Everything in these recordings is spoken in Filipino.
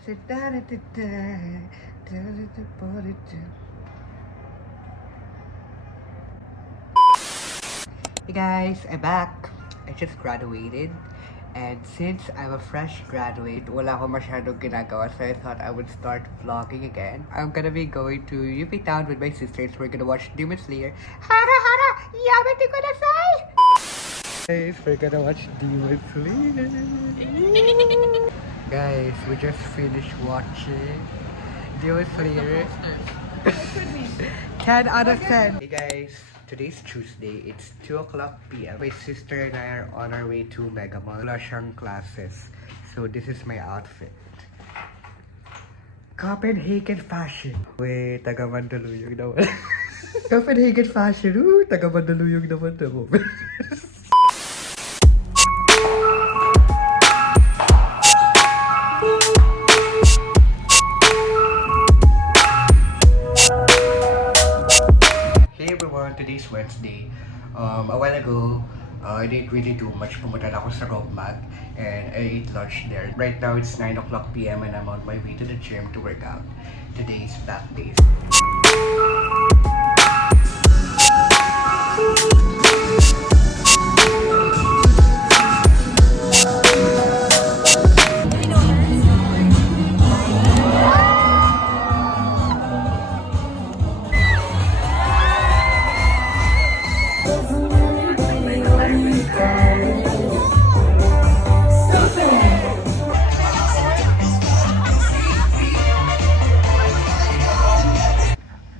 Hey guys, I'm back. I just graduated. And since I'm a fresh graduate, wala akong masyadong ginagawa, so I thought I would start vlogging again. I'm gonna be going to UP Town with my sisters. We're gonna watch Demon Slayer. Hara hara! Yamete kudasai! Guys, we're gonna watch Demon Slayer. Guys, we just finished watching Demon Slayer. 10 out of 10. Hey guys, today's Tuesday. It's 2 o'clock p.m. My sister and I are on our way to Mega Mall. Wala siyang classes. So this is my outfit. Copenhagen fashion. Wait, taga Mandaluyong naman. Copenhagen fashion. Taga Mandaluyong naman ako. Today's Wednesday. A while ago, I didn't really do much. Pumunta na ako sa Robmat and I ate lunch there. Right now, it's 9 o'clock p.m. and I'm on my way to the gym to work out. Today's back day.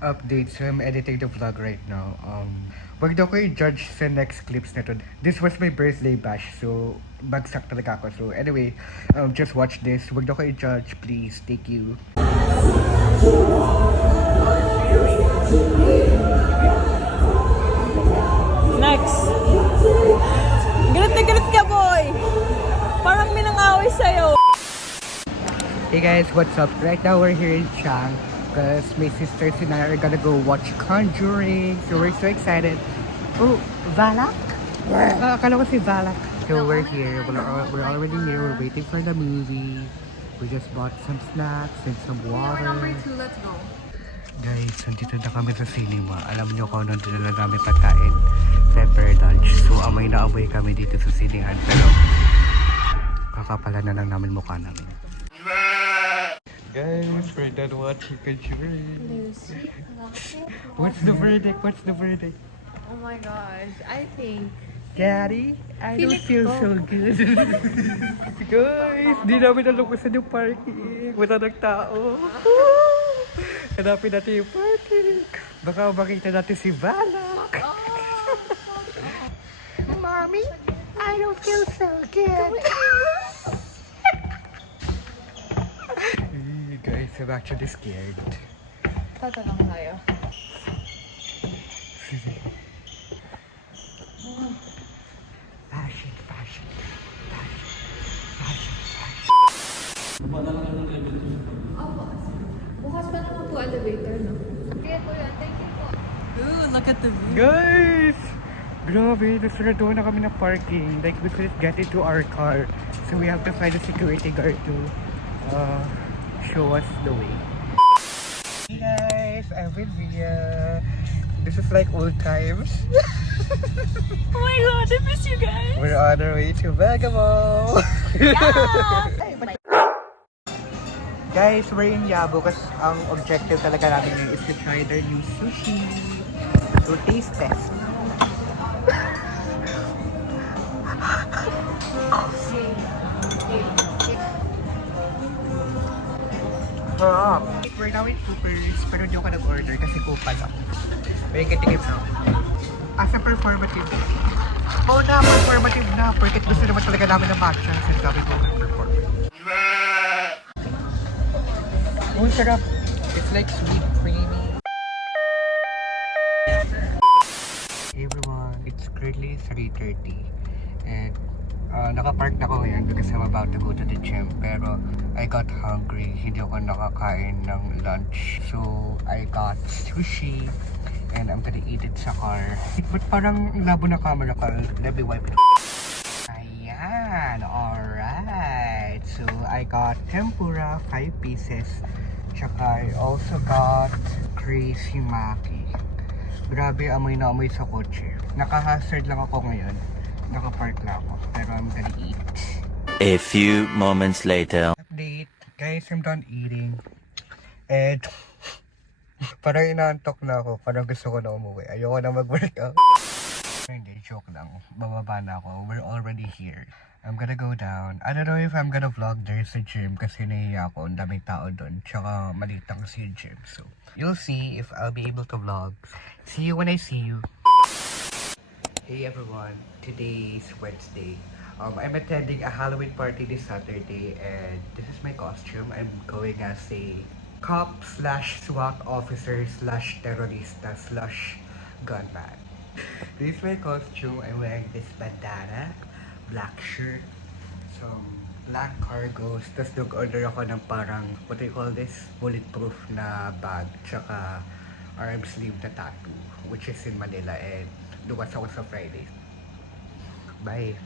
Update, so I'm editing the vlog right now. Wag daw ko i-judge sa next clips na to. This was my birthday bash, so bagsak talaga ako. So anyway, just watch this. Wag daw ko i-judge, please. Thank you. Next. Galit na galit ka, boy. Parang may nang-away sa'yo. Hey guys, what's up? Right now we're here in Chang. Because my sisters and I are gonna go watch Conjuring. So we're so excited. Oh, Valak? Akala ko si Valak. So we're here. We're already here. We're waiting for the movie. We just bought some snacks and some water. Number 2, let's go. Guys, nandito na kami sa cinema. Alam nyo kung anong dinala namin pagkain. Pepper lunch. So amoy na amoy kami dito sa sinihan. Pero kakapala na lang namin mukha namin. Guys, we're done watching Conjuring. Lucy, What's the verdict? What's the verdict? oh my gosh, I think... Daddy, I don't feel ko. so good. Guys, di namin nalukusan yung parking. Wala ng tao. Hanapin natin yung parking. Baka makita natin si Valak. Mommy, I don't feel so good. Guys, I'm actually scared. Tatanong tayo. Fashion. Opo. Bukas pa naman po elevator, no? Sige po yan, thank you po. Ooh, look at the view. Guys! Grabe, nasunod na kami ng parking. Like, we couldn't get into our car. So we have to find a security guard to show us the way. Hey guys, I'm with Via. This is like old times. Oh my god, I miss you guys. We're on our way to Mega Mall. Yeah! Guys, we're in Yabo kasi ang objective talaga namin ngayon is to try their new sushi. So taste test. We're now in Coopers, pero hindi ako nag-order kasi kupal ako. May katikim na. As a performative. Oo na, performative na. Porque gusto naman talaga namin ng matcha. Sinasabi ko ng performative. Oh, sarap. It's like sweet, creamy. Hey everyone, it's currently 3:30 and nakapark na ako ngayon because I'm about to go to the gym, pero I got hungry, hindi ako nakakain ng lunch, so I got sushi and I'm gonna eat it sa car. But parang labo na camera ka, let me wipe it. Ayan, alright, so I I got tempura, 5 pieces. Tsaka I also got crazy maki. Grabe, amoy na amoy sa kotse. Naka-hazard lang ako ngayon. Naka-park lang ako. Pero I'm gonna eat. A few moments later. Update. Guys, I'm done eating. And parang inaantok na ako. Parang gusto ko na umuwi. Ayoko na mag-workout. Hindi, joke lang. Bababa na ako. We're already here. I'm gonna go down. I don't know if I'm gonna vlog there sa gym kasi nahiya ako. Ang daming tao doon. Tsaka maliit lang kasi yung gym. So, you'll see if I'll be able to vlog. See you when I see you. Hey everyone. Today is Wednesday. I'm attending a Halloween party this Saturday and this is my costume. I'm going as a cop slash SWAT officer slash terrorista slash gunman. This is my costume. I'm wearing this bandana, black shirt, some black cargos, tapos nag-order ako ng parang, what do you call this? Bulletproof na bag, tsaka arm sleeve na tattoo, which is in Manila, and luwas ako sa Friday. Bye!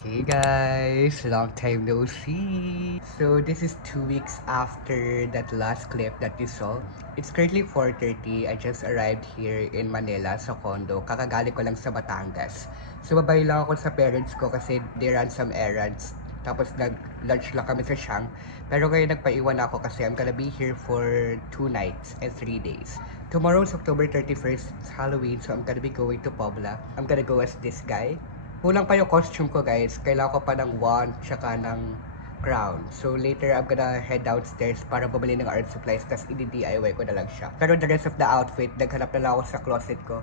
Hey guys, long time no see. So this is 2 weeks after that last clip that you saw. It's currently 4:30. I just arrived here in Manila sa condo. Kakagaling ko lang sa Batangas. So babay lang ako sa parents ko kasi they ran some errands. Tapos nag-lunch lang kami sa Siang. Pero ngayon nagpaiwan ako kasi I'm gonna be here for 2 nights and 3 days. Tomorrow is October 31st. It's Halloween, so I'm gonna be going to Pobla. I'm gonna go as this guy. Kulang pa yung costume ko guys. Kailangan ko pa ng wand tsaka ng crown. So later I'm gonna head downstairs para bumili ng art supplies tas i-DIY ko na lang siya. Pero the rest of the outfit, naghanap na lang ako sa closet ko.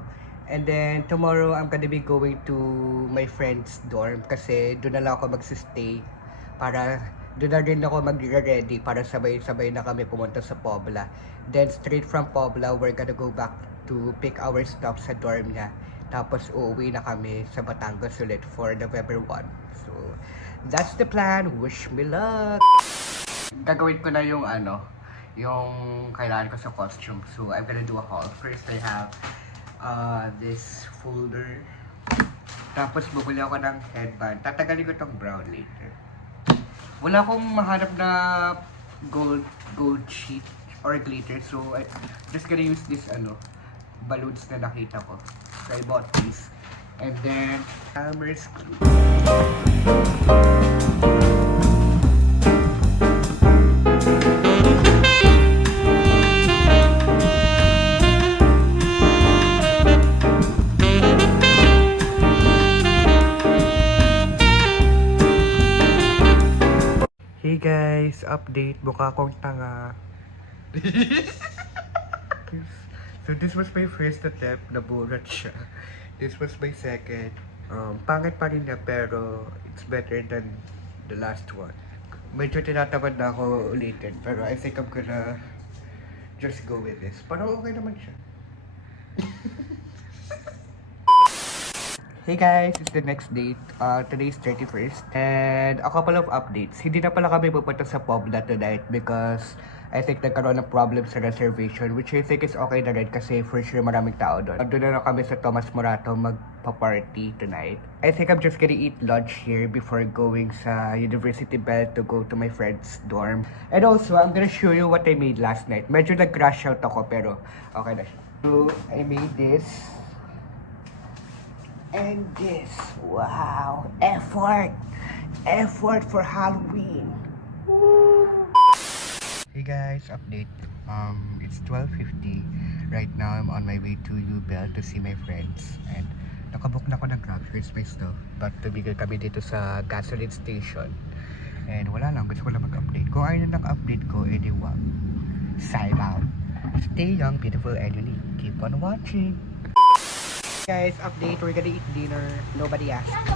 And then tomorrow I'm gonna be going to my friend's dorm kasi doon na lang ako magsistay para doon na rin ako mag-ready para sabay-sabay na kami pumunta sa Pobla. Then straight from Pobla, we're gonna go back to pick our stuff sa dorm niya. Tapos uuwi na kami sa Batangas ulit for November 1. So, that's the plan. Wish me luck! Gagawin ko na yung yung kailangan ko sa costume. So, I'm gonna do a haul. First, I have this folder. Tapos, bumili ako ng headband. Tatagalin ko tong brown later. Wala akong mahanap na gold sheet or glitter. So, I'm just gonna use this balloons na nakita ko. So I bought this. And then, hammer screw. Hey guys, update. Mukha akong tanga. So this was my first attempt, naburat siya. This was my second. Pangit pa rin niya pero it's better than the last one. Medyo tinatamad na ako ulitin pero I think I'm gonna just go with this. Parang okay naman siya. Hey guys, it's the next date. Today's 31st. And a couple of updates. Hindi na pala kami pupunta sa Pobla tonight because I think nagkaroon ng problem sa reservation, which I think is okay na rin kasi for sure maraming tao doon. Doon na kami sa Tomas Morato magpa-party tonight. I think I'm just gonna eat lunch here before going sa University Bell to go to my friend's dorm. And also, I'm gonna show you what I made last night. Medyo nag-crash out ako pero okay na siya. So, I made this. And this. Wow! Effort! Effort for Halloween! Woo! Hey guys, update. It's 12:50. Right now I'm on my way to UBEL to see my friends. And Nakabook na ako ng Grab. Here's my stuff. But tumigil kami dito sa gasoline station. And wala lang, gusto ko lang mag-update. Kung ayaw na update ko, edi wag. Sign out. Stay young, beautiful, and unique. Keep on watching. Guys, update. We're gonna eat dinner. Nobody asked. Treat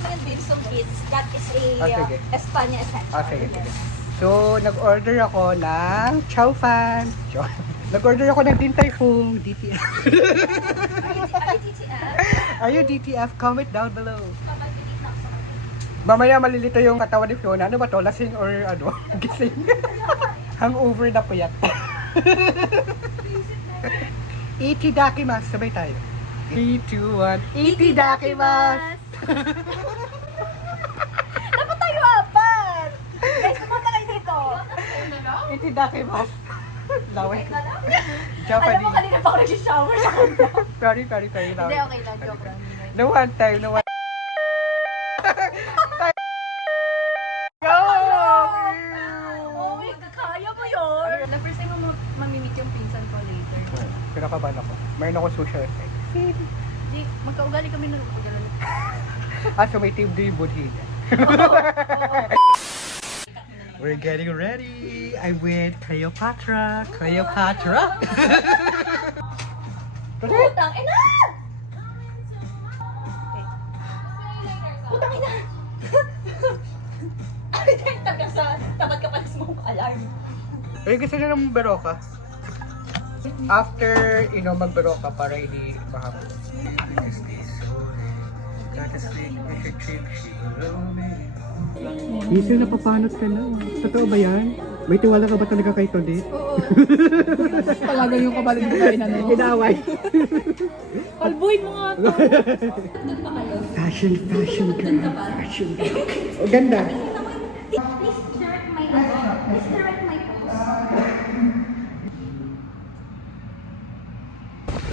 mo yung dim sum kids. That is a sige. Espanya essential. Sige. So, nag-order ako ng chow fan. Nag-order ako ng Din Tai Fung. DTF. Are you DTF? Are you DTF? Comment down below. Mamaya malilito yung katawan ni Fiona. Ano ba to? Lasing or ano? Gising. Hangover na puyat. Itidakimasu. Sabay tayo. 3, 2, 1. Itidakimasu. Dapat tayo apat! Guys, pumunta kayo dito. Itidakimasu. Laway. Alam mo, Japanese. kanina pa ako nag-shower sa kanya. Sorry. Hindi, okay lang. Joke lang. No one time. Go! Oh my God, kaya mo yun? The first time mo mamimit yung pinsan ko later. Pinakabahan ako. Mayroon ako social effect. Di, magkaugali kami na pag-alala. So may team do yung budhi niya. We're getting ready. I'm with Cleopatra. Putang ina! Putang ina! Ay, dahil taga sa tapat ka pa ng smoke alarm. Ay, kasi na ng beroka. After, magberoka para hindi mahapon. Hazel, napapanot ka na. Totoo ba yan? May tiwala ka ba talaga kay Todet? Oo. Talaga yung kabalin ko kayo na no. Inaway. Kalboy mo nga to. Doon pa kayo. Fashion girl. Fashion girl. Oh, ganda. Please direct my post.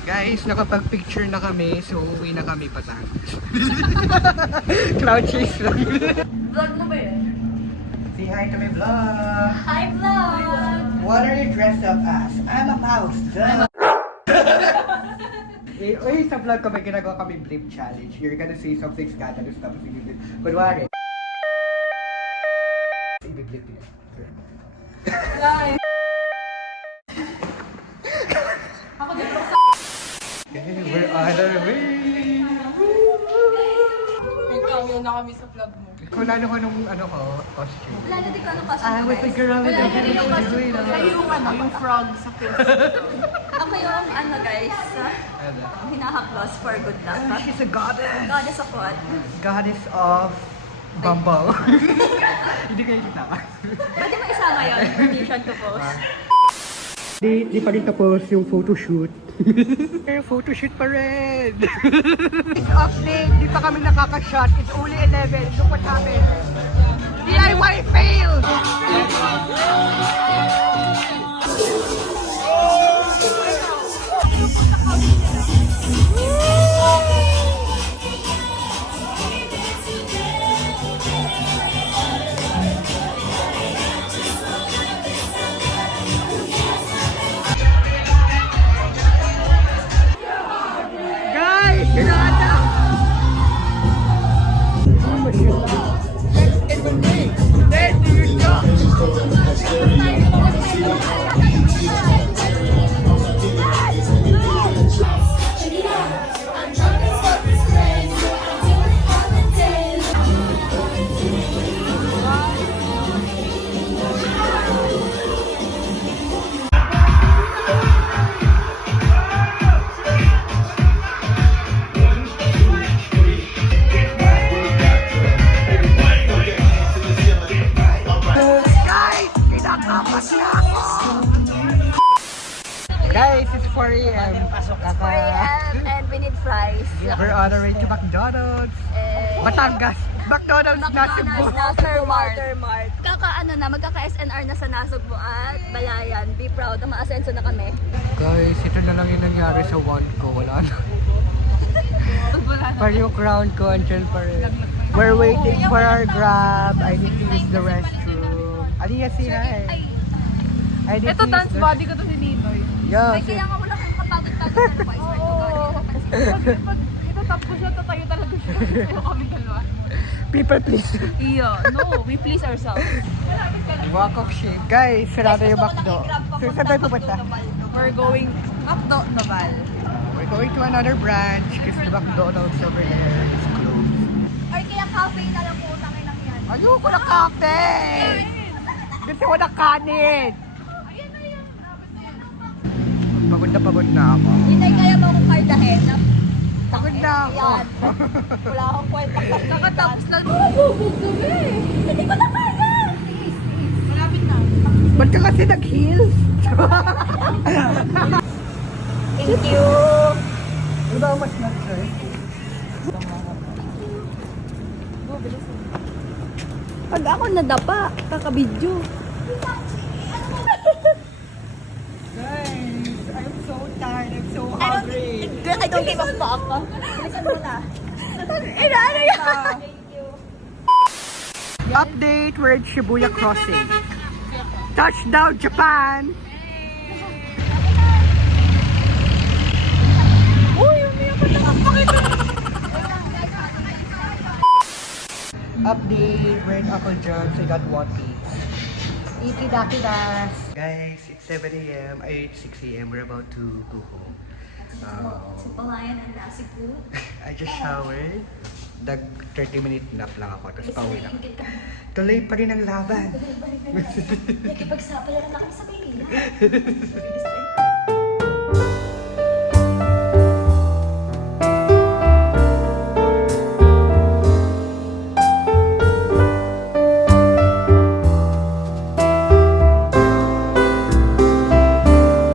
Guys, nakapag-picture na kami, so uwi na kami patang. Cloud chase lang. Vlog mo ba yun? Say hi to my vlog. Hi, vlog! What are you dressed up as? I'm a mouse. Uy, sa vlog ko may ginagawa kami blip challenge. You're gonna say something scandalous tapos i-blip. Kunwari. I-blip yun. Guys. Okay, we're on our way. Nag-cameo na kami sa vlog mo. Kung lalo ko nung costume. Lalo din ko ano kasi. I was a girl with a Kayo yung frog sa face. Ako yung guys, hinahaplos for good luck. She's a goddess. Goddess of what? Goddess of Bumble. Hindi kayo kitama. Pwede mo isama yun, permission to post. Di pa rin tapos yung photoshoot. Photoshoot pa rin! Update! Di pa kami nakaka-shot. It's only 11. Look what happened. DIY failed! Guys! Ginada! Guys, it's 4 a.m. 4 a.m. and we need fries. We're on our way to McDonald's. Batangas. McDonald's McDonald's Nasugbu. Watermark. Magkaka-SNR na sa Nasugbu at Balayan. Be proud na maasenso na kami. Guys, ito na lang yung nangyari sa wand ko. Wala na. Pero yung crown ko, andyan pa rin. We're waiting for our Grab. I need to use the restroom. Aliyah, say hi. I need Ito to use dance the- body ko to si Ninoy. Yeah, Kaya nga wala kang kapagod-pagod ng voice. Pag ito tapos na, tatayo talaga siya. Tayo kami dalawa. People please. Iyo, no, we please ourselves. Walk of shame. Guys, sarado yung McDo. So, saan tayo pupunta? We're going Macdo, Noval. We're going to another branch kasi the McDonald's over there is closed. Or kaya cafe na lang po, tangin lang yan. Ayoko na kape! Gusto ko na kanin! Pagod na ako. Hindi kaya mo akong kardahin na Pagod na ako. yan. Wala akong kwenta. Kakatapos lang. Hindi ko na kaya! Malapit na. Ba't ka kasi nag-heels? Thank you! Ano ba ang mas not sir? Pag ako nadapa, kakabidyo. Guys, I'm so tired. I'm so hungry. I don't give a fuck. Bilisan mo na. Ano yan? Update, we're at Shibuya Crossing. Touchdown, Japan! Update, we're in Uncle John's. I got one piece. Ikidakidas! Guys, it's 7 a.m. It's 6 a.m. We're about to go home. Pamayan ang nasi po. I just showered. 30-minute nap lang ako, tapos pauwi na. Tuloy pa rin ang laban. Nakipagsapalaran na kami sa Maynila.